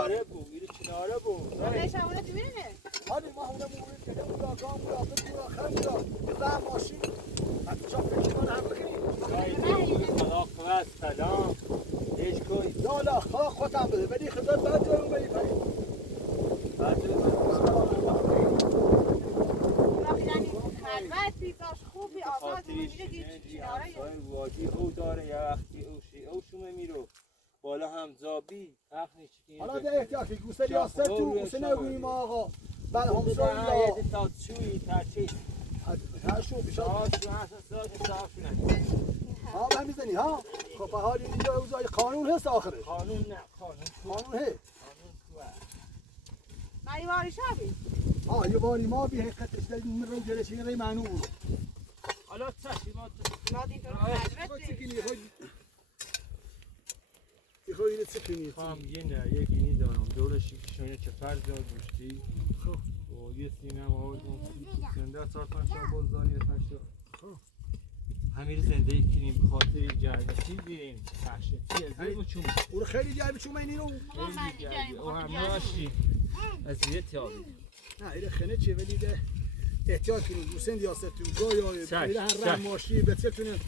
آره کناره بود نه شامونه تو میره حالی ما اونم اون که اون گام بود تو آخر بود زعم ماشین حتی شما فکر کنه هم بکنید سلام ایش کوی لا خودم بده ولی خدا بعد جا اون بری پری بعد خدمت بیزاش خوبی آزاد میره دیگه کناره وادی او داره یه وقتی او شومه میرو بالا هم زابی تخنیش حالا ده احتیاطی گوسه یاسر تو گوسه نگوییم آقا بعد هم سوی یا یه تا چوی تا چی هر شو بشه شو هست صاف نه ها به میزنی ها خب حالی اینجا اوضاع قانون هست آخرش قانون هست مایی واری شابی یه باری ما بی حقیقتش داریم رو جلش این ری معنی بود حالا چشی ما دین تو خدمت خب اینه چکنی یه نه یه گینی دارم دورش یکیشون چه فرض دار گوشتی و یه سینه هم آوردم زنده سارتان شاباز داری تشتا همین زنده کنیم به خاطر جرگسی بیریم تشتی از این چون او خیلی جالب چون من اینو خیلی جرگی او هم راشی از یه تیابی نه اینه خنه چه ولی ده احتیاط کنیم گوسن دیاسته تو گای اینه هر رم ماشی بتونه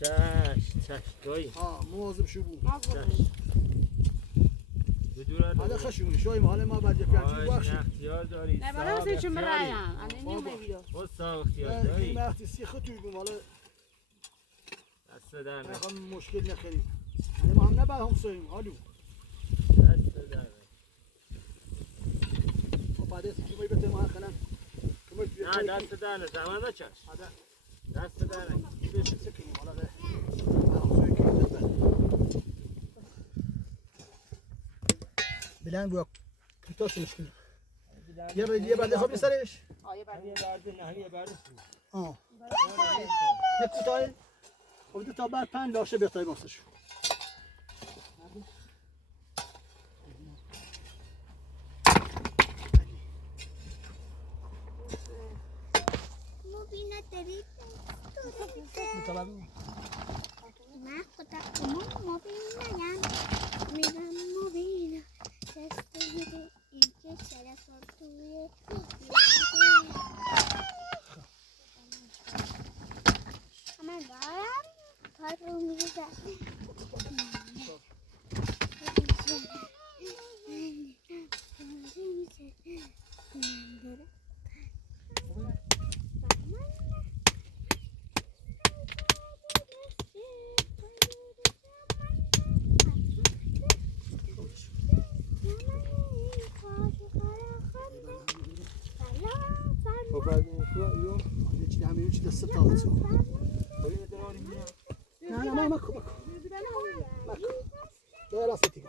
چش دایی مواظب شو بود بدور حالا خشونی شویم حالا ما بعد یکی بخشیم اختیار داری نه برای واسه چون برایم انا نیومه ویدیو باز صاحب اختیار داری این وقتی سی خطوی بیم حالا دست در نخوام مشکل نخریم یعنی ما هم نباید هم سویم حالو دست در خب بعد از که بایبته ما خلن نه دست در نه زمان بچش دست در نه بشه سکنیم حالا به هم سوی که دست بلند بیا کوتاش مشکل یه برده خواب سرش یه برده یه برده نه کوتاه خب دو تا بر پنج لاشه بهتایی باستش مبینه دارید مطلبی نه خدا مبینه میرم مبینه دست میده اینکه شرفم توی من دارم کار رو میزن خب بعد این خواه ببین چی دست طاقت رو. ببین دراری میرم. نه مکو. دار است تیکه.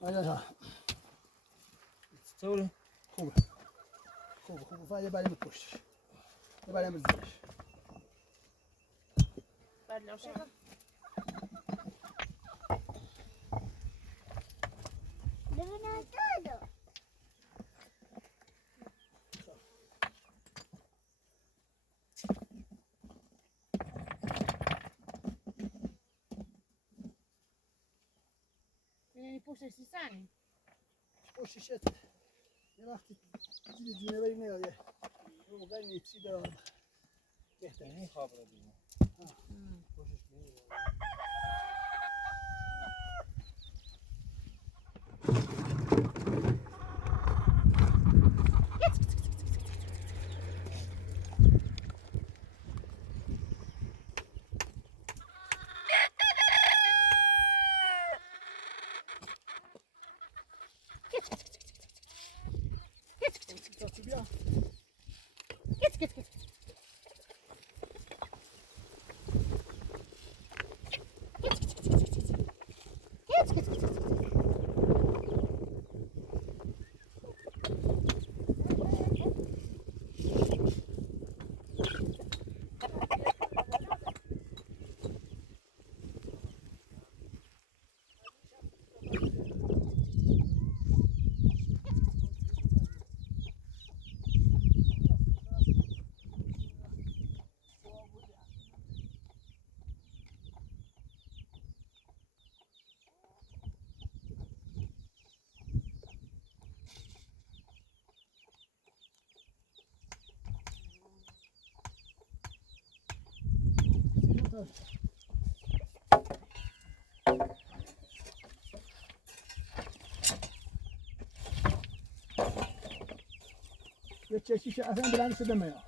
آیا چطوره؟ خوبه فقط یه بریم پشتش یه بریم زیرش پشت سیستانی پشتش یه وقتی زیر جونه بریم نیاد یه موقع نیپسی دار بهترین خواب رو دیدم. خوشش میاد. بیا یه چشیش اصلا بلند شده میاد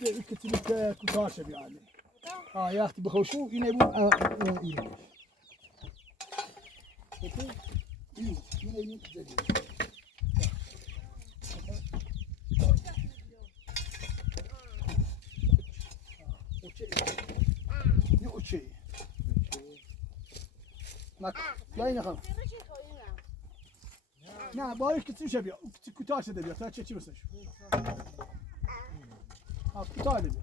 یه کتیلی که کوتاه شد یعنی یه وقتی بخوشو اینه بود اینه اینه اوچه لا اینه خانم نه باریش کتیلی شد بیا کوتاه شده بیا تا چی بسش کوتاه بیا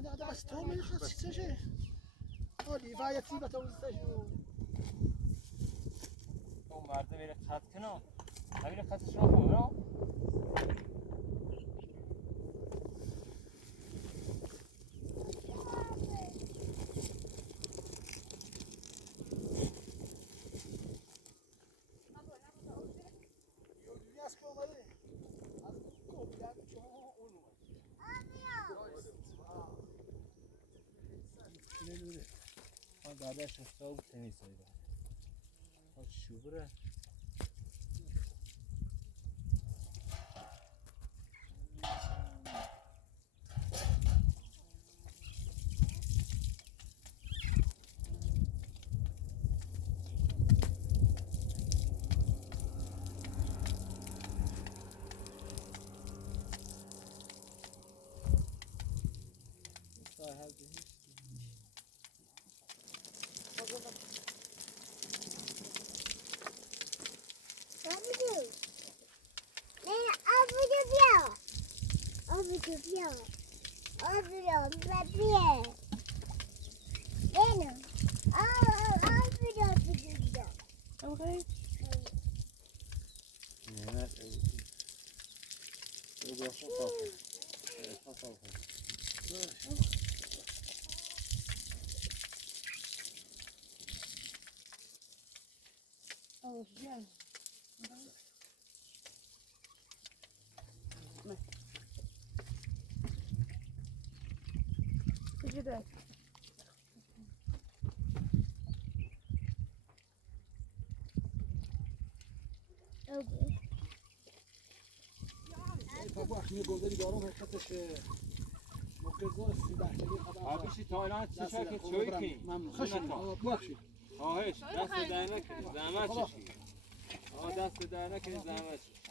ده بس تو میخواد چیشه لیوایتی با تو استشو اون مرد میره خط کنم همین خطش رو کنم بعدش حساب تنیس ایده ها شوبره Okay. نه Oh, yeah. Look at that. بابا اخمی گذاری دارم حقیقتش مقدار 13 کیلو خدا آبیشی تایلند چه که چوی کی ممنون خوشم بخشید خواهش دست در نکنی زحمت چشی دست در نکنی زحمت چشی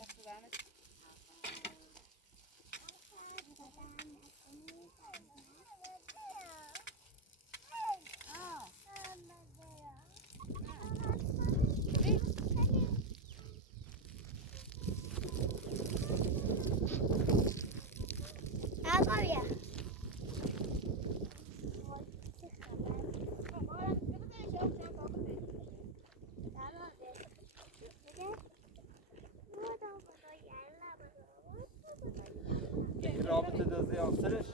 رابطه دازه آخرش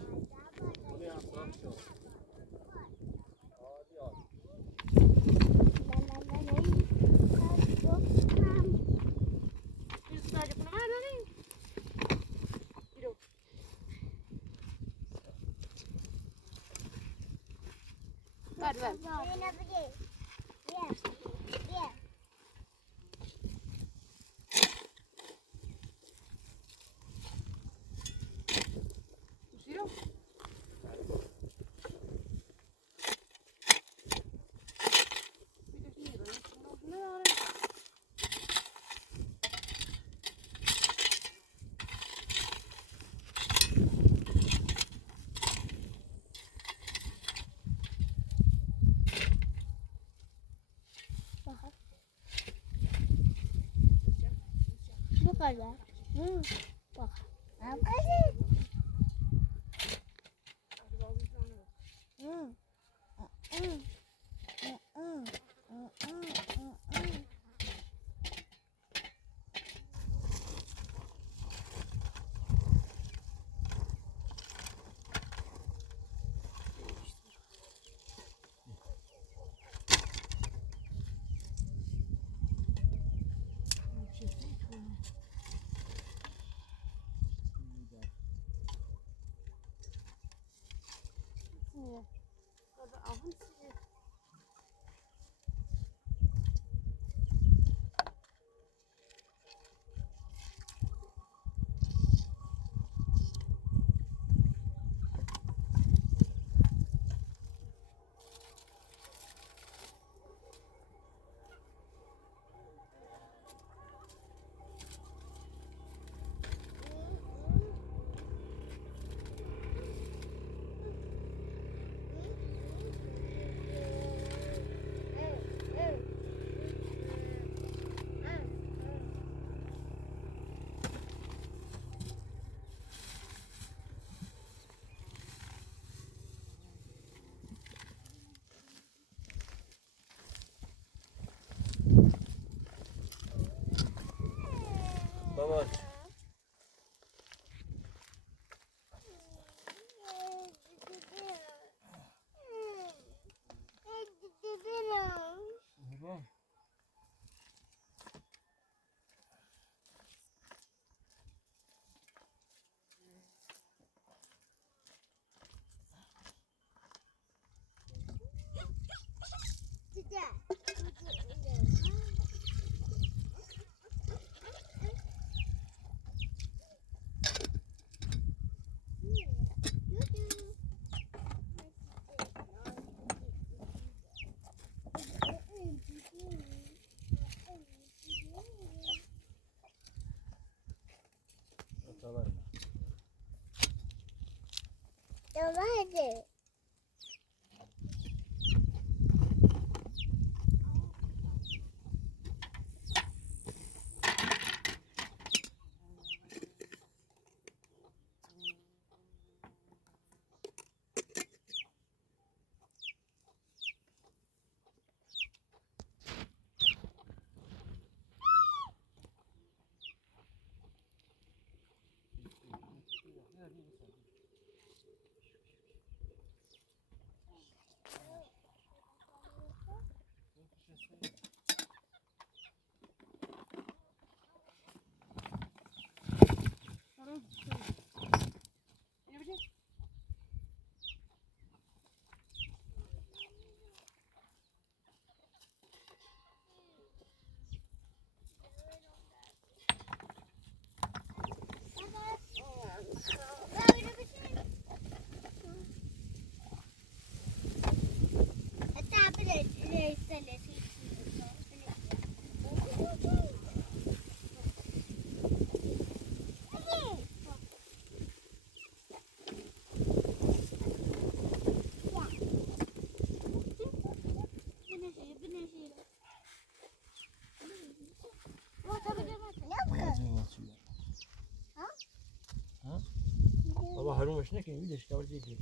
Hadi. بابا حرومش نکنی بیدش که ورزی کنی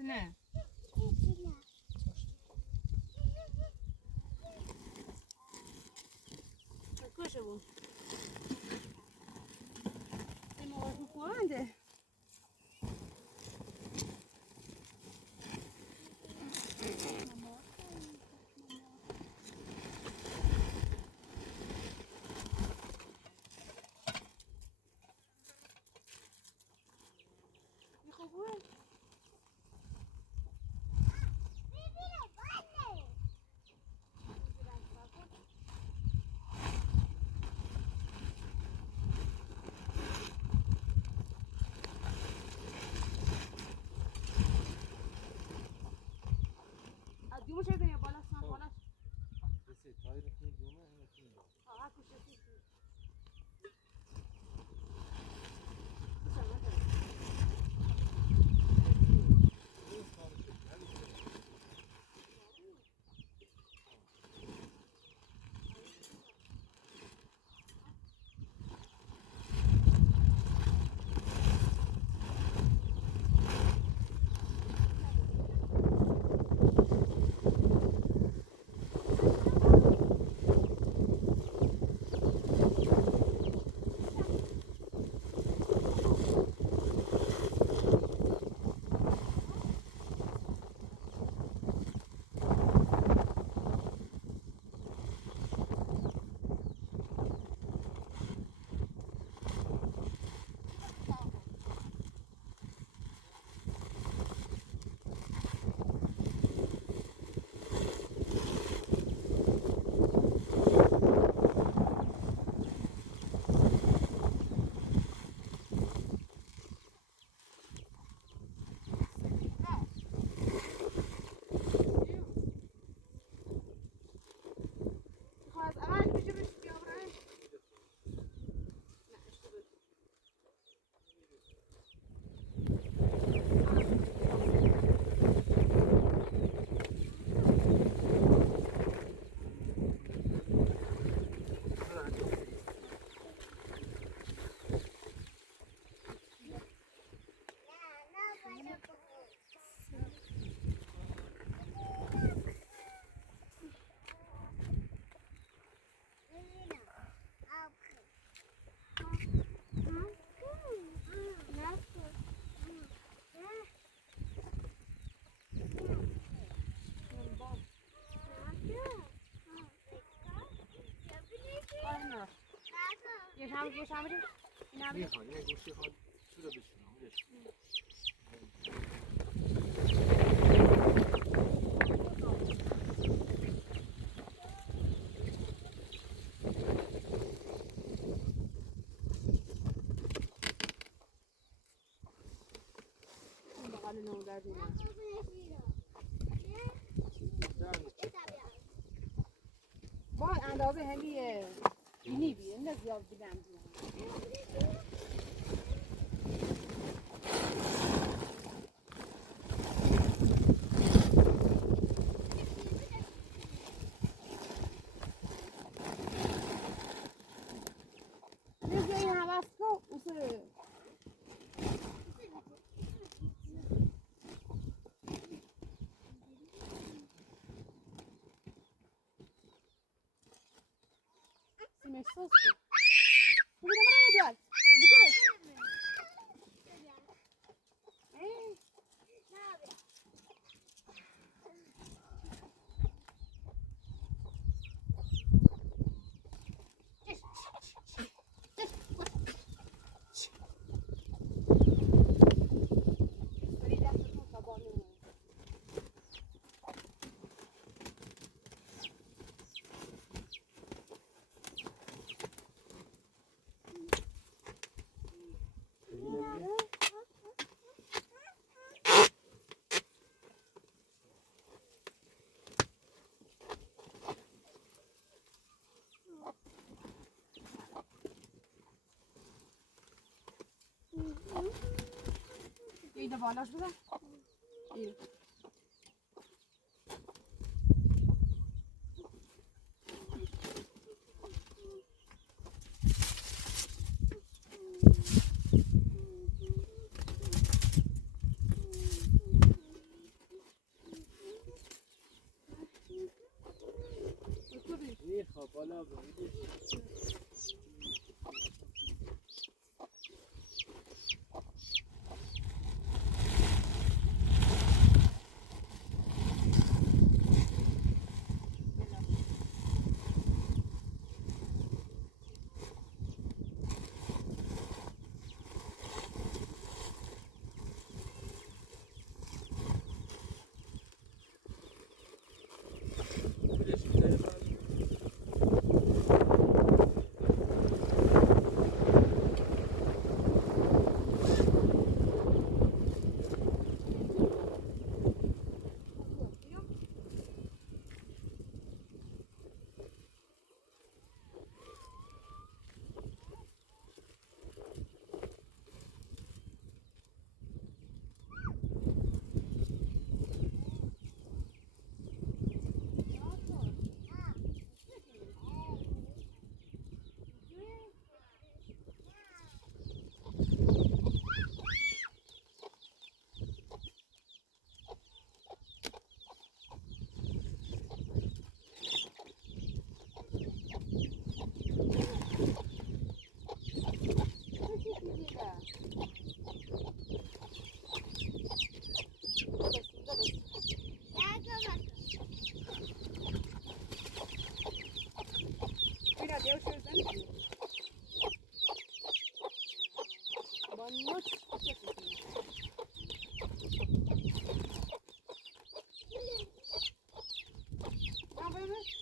نه کجا بود این موقع خوانده هم گوش هم بریم این هم بریم میخواد یه گوشی خواهد تو رو بشونم بش. این بغل نون در دینم با اندازه همیه اینی بیه نه زیاد بیدم دیگه این حواس کو اصول سیمش سوستی بگیره برای دوال بگیره اینو بالاش بزن این میخواد بالا برید. Mira, Deus te usa. Boa noite. Não, vai ver.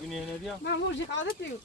Güneye ne diyor? Ben vuracak adet yok.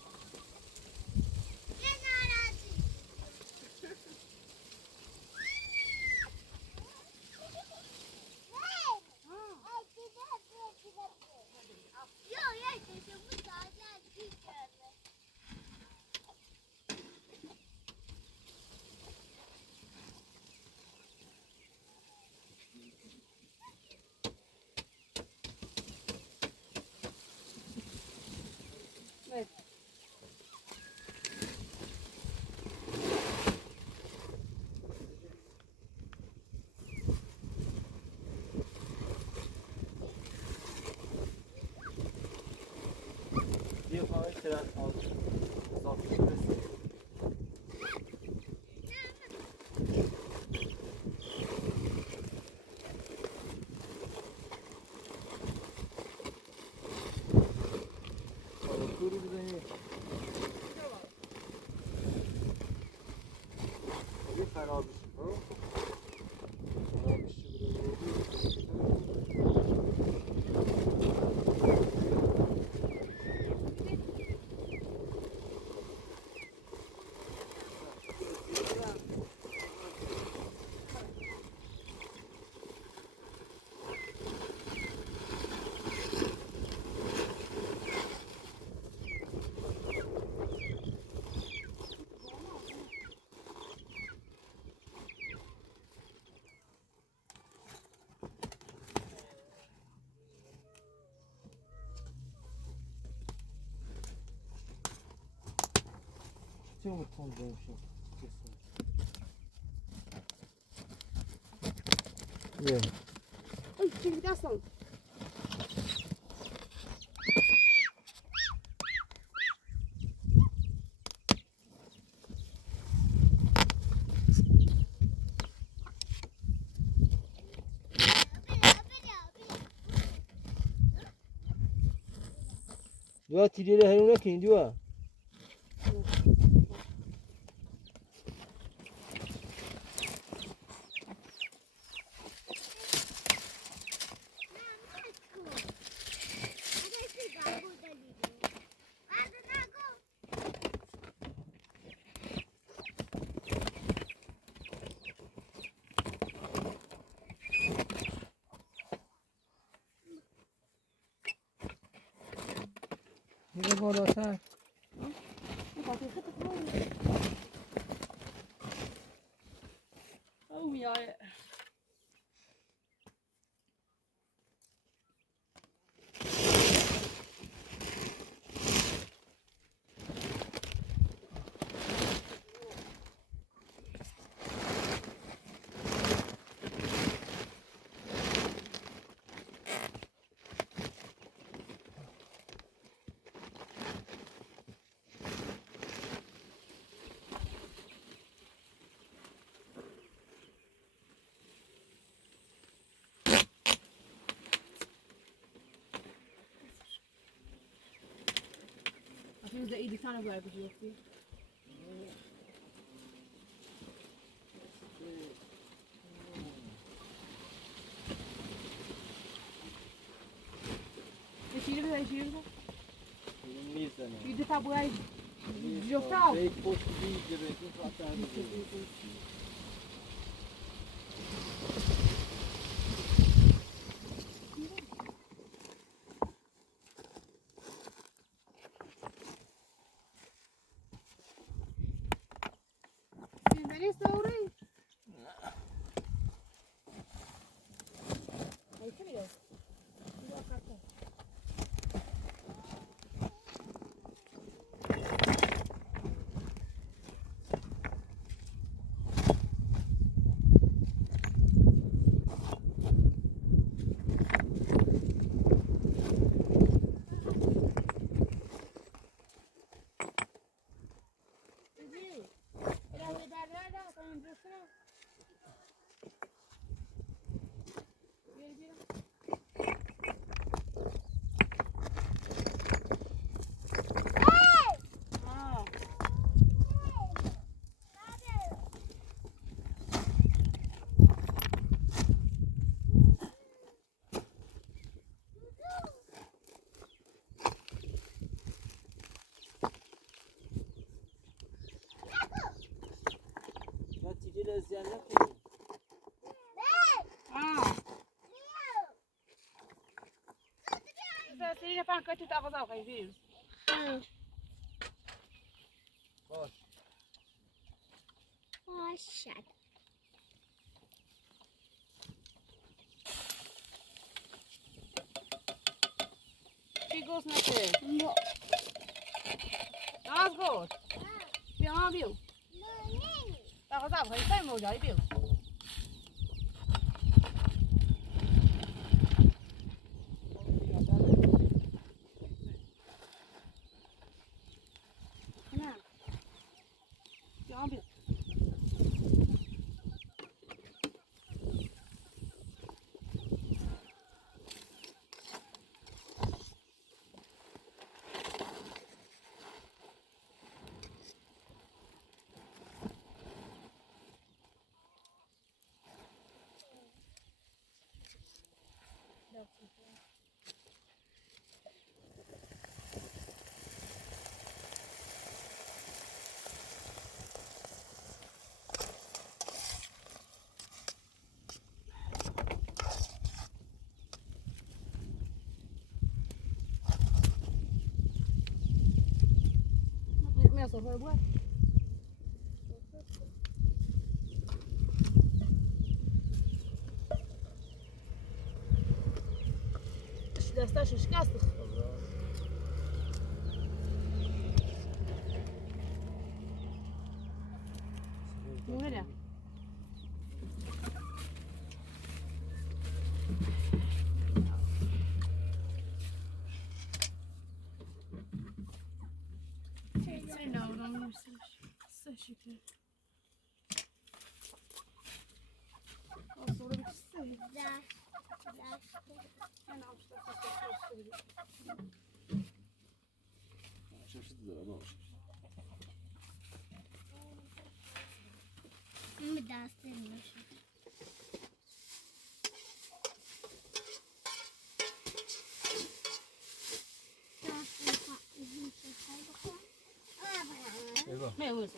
خیلی از اضافه شده است. توری بزنیم یه خرابش خرابش چی چه میتونم باشم یه Oj, czekaj, teraz są. دو تیری رو هرونه کنی دو میره بالاتر Oh, ja. Şimdi de 50 tane var bir şey. Yeşili bir yeşili bir. میزنه Bir de tabu ay. Jofta. یک پشت دیگه بهتون خاطر Beni sorry. Ay kırıyor. Bu akakta. یا تیری لزیان نکنی Senin fan kötü tavada koyayım. باش Maşallah. Çiğ göz nasıl? Az göz. Bir an bir. Tavada koyayım sen mi olacak bir? Mira, se fue bueno. دستش شکست. مونه. Sen davranırsın. Saçıklı. Sonra bir çizim. شمشید دارم آشش این به دست نمیشه میوه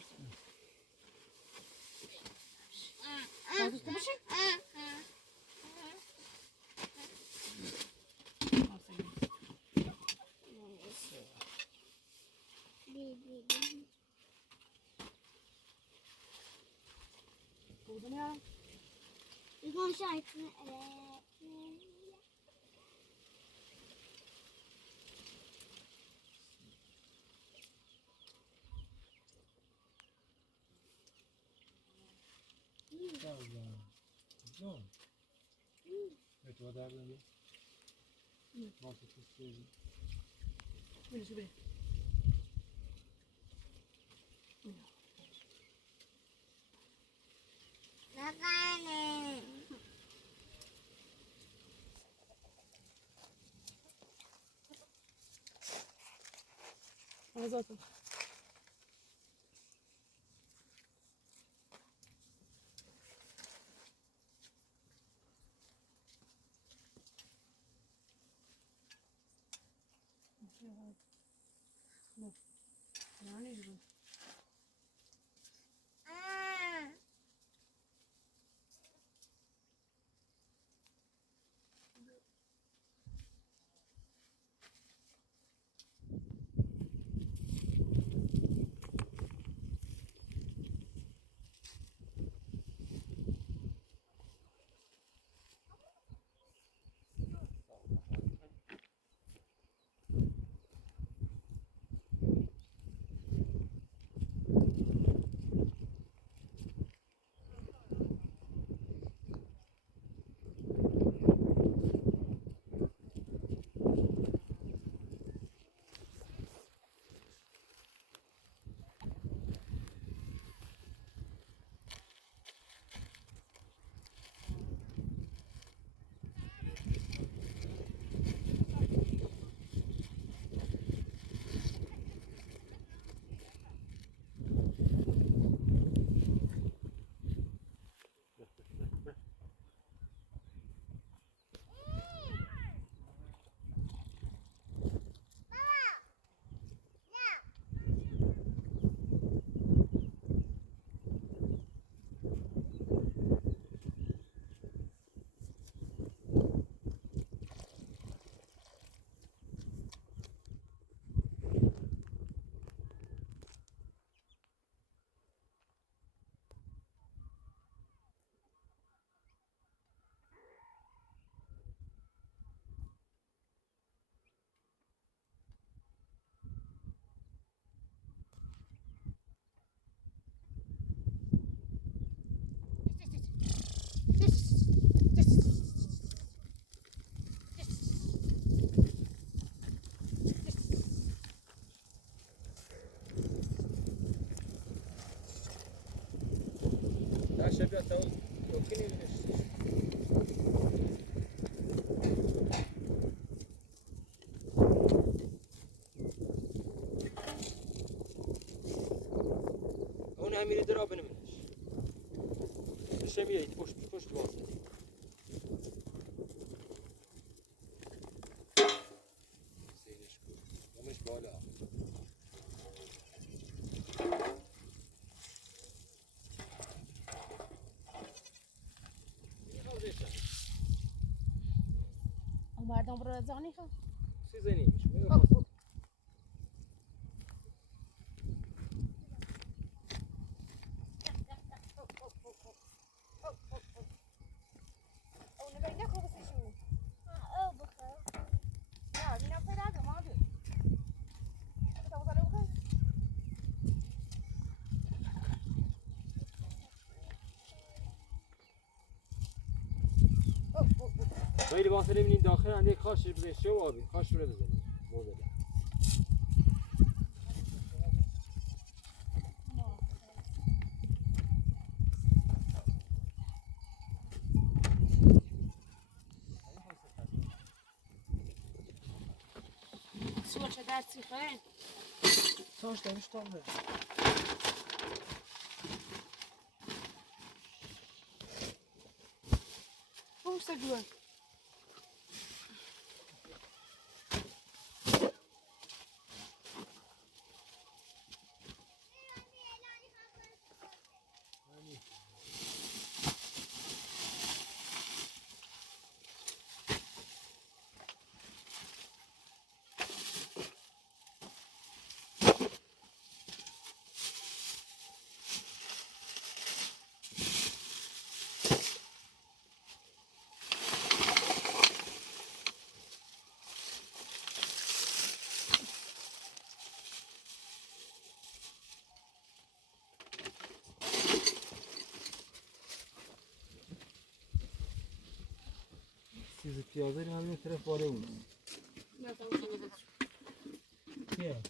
Yıkan şarkını جان به تو درد نمی؟ ما تو کسی بله شو بله نقانه آزاده Yani gibi. شبیه تا اوکی نمیشه اون همیری درا بنمینش شمیه ایت پشت واسه مردم برو زانی خب سیزنی میشه اون بین خوب سشون او بخور. نه مینا پیدا که ما دو تو بزنه بخور خیلی واسه نمی‌بینید داخل انده کاش بشه و آبی کاش رو بزنید موزه سوچه درسی خیلی Coś tam już tam jest. خوب سگوه چیز پیازه رو همین طرف باره اون نه تو بزنه کیه؟